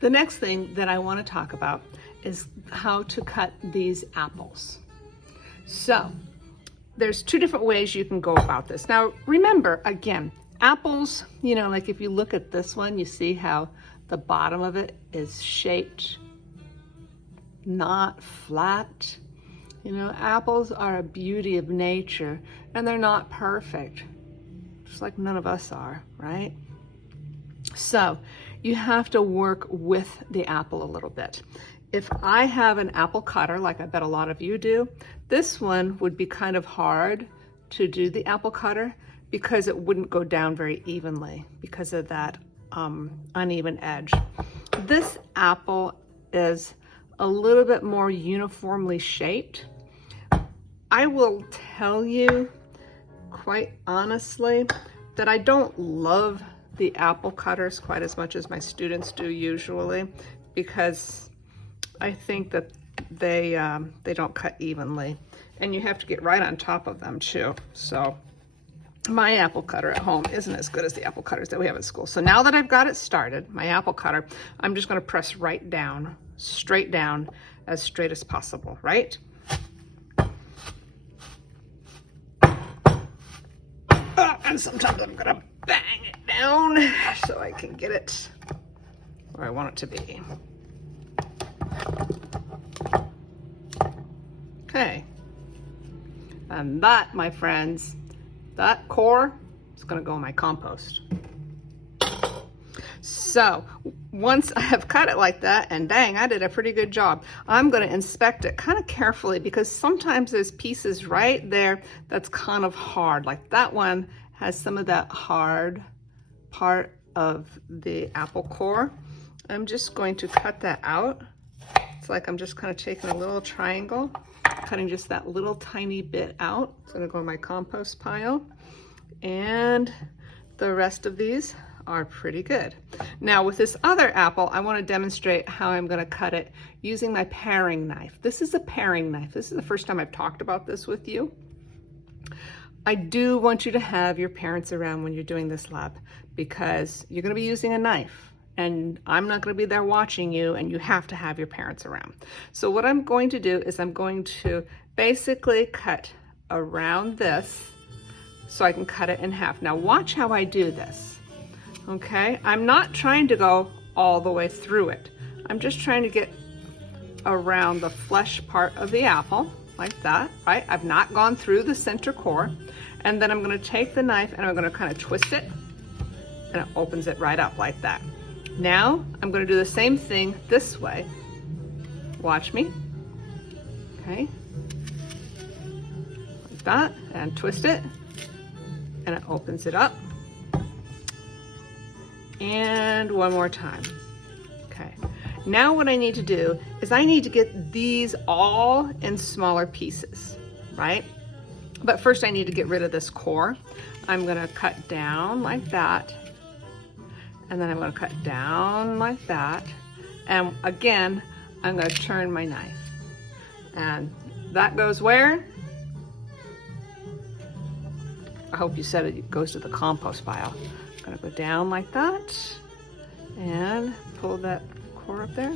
The next thing that I want to talk about is how to cut these apples. So there's two different ways you can go about this. Now remember, again, apples, you know, like if you look at this one, you see how the bottom of it is shaped not flat. You know, apples are a beauty of nature and they're not perfect, just like none of us are, right? So you have to work with the apple a little bit. If I have an apple cutter, like I bet a lot of you do, this one would be kind of hard to do the apple cutter because it wouldn't go down very evenly because of that uneven edge. This apple is a little bit more uniformly shaped. I will tell you quite honestly that I don't love the apple cutters quite as much as my students do usually, because I think that they don't cut evenly and you have to get right on top of them too. So my apple cutter at home isn't as good as the apple cutters that we have at school. So now that I've got it started, my apple cutter, I'm just going to press right down, straight down, as straight as possible, right? And sometimes I'm going to bang it down so I can get it where I want it to be. Okay. And that, my friends, that core is going to go in my compost. So once I have cut it like that, and dang, I did a pretty good job, I'm going to inspect it kind of carefully because sometimes there's pieces right there that's kind of hard. Like that one has some of that hard part of the apple core. I'm just going to cut that out. It's like I'm just kind of taking a little triangle, cutting just that little tiny bit out. It's going to go in my compost pile. And the rest of these are pretty good. Now with this other apple, I want to demonstrate how I'm going to cut it using my paring knife. This is a paring knife. This is the first time I've talked about this with you. I do want you to have your parents around when you're doing this lab because you're going to be using a knife and I'm not going to be there watching you, and you have to have your parents around. So what I'm going to do is I'm going to basically cut around this so I can cut it in half. Now watch how I do this, okay? I'm not trying to go all the way through it. I'm just trying to get around the flesh part of the apple, like that, right? I've not gone through the center core. And then I'm gonna take the knife and I'm gonna kind of twist it, and it opens it right up like that. Now, I'm gonna do the same thing this way. Watch me, okay? Like that, and twist it, and it opens it up. And one more time, okay. Now what I need to do is I need to get these all in smaller pieces, right? But first I need to get rid of this core. I'm gonna cut down like that, and then I'm gonna cut down like that. And again, I'm gonna turn my knife. And that goes where? I hope you said it goes to the compost pile. I'm gonna go down like that and pull that core up there,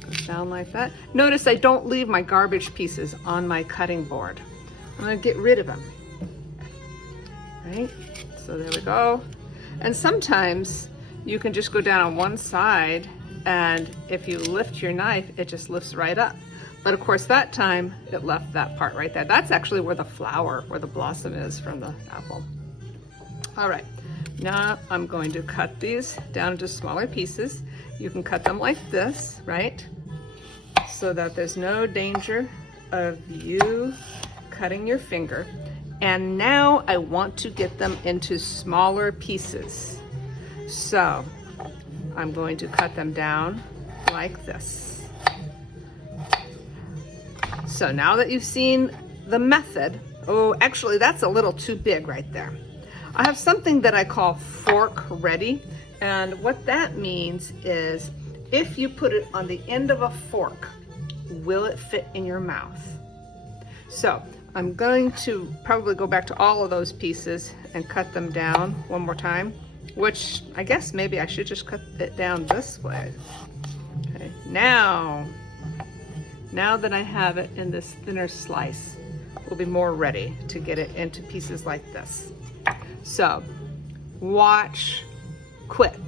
goes down like that. Notice I don't leave my garbage pieces on my cutting board. I'm gonna get rid of them, right? So there we go. And sometimes you can just go down on one side, and if you lift your knife, it just lifts right up. But of course that time it left that part right there. That's actually where the flower, where the blossom is from the apple. All right, now I'm going to cut these down into smaller pieces. You can cut them like this, right? So that there's no danger of you cutting your finger. And now I want to get them into smaller pieces. So I'm going to cut them down like this. So now that you've seen the method, oh, actually that's a little too big right there. I have something that I call fork ready. And what that means is if you put it on the end of a fork, will it fit in your mouth? So I'm going to probably go back to all of those pieces and cut them down one more time, which I guess maybe I should just cut it down this way. Okay, now that I have it in this thinner slice, we'll be more ready to get it into pieces like this. So watch quick.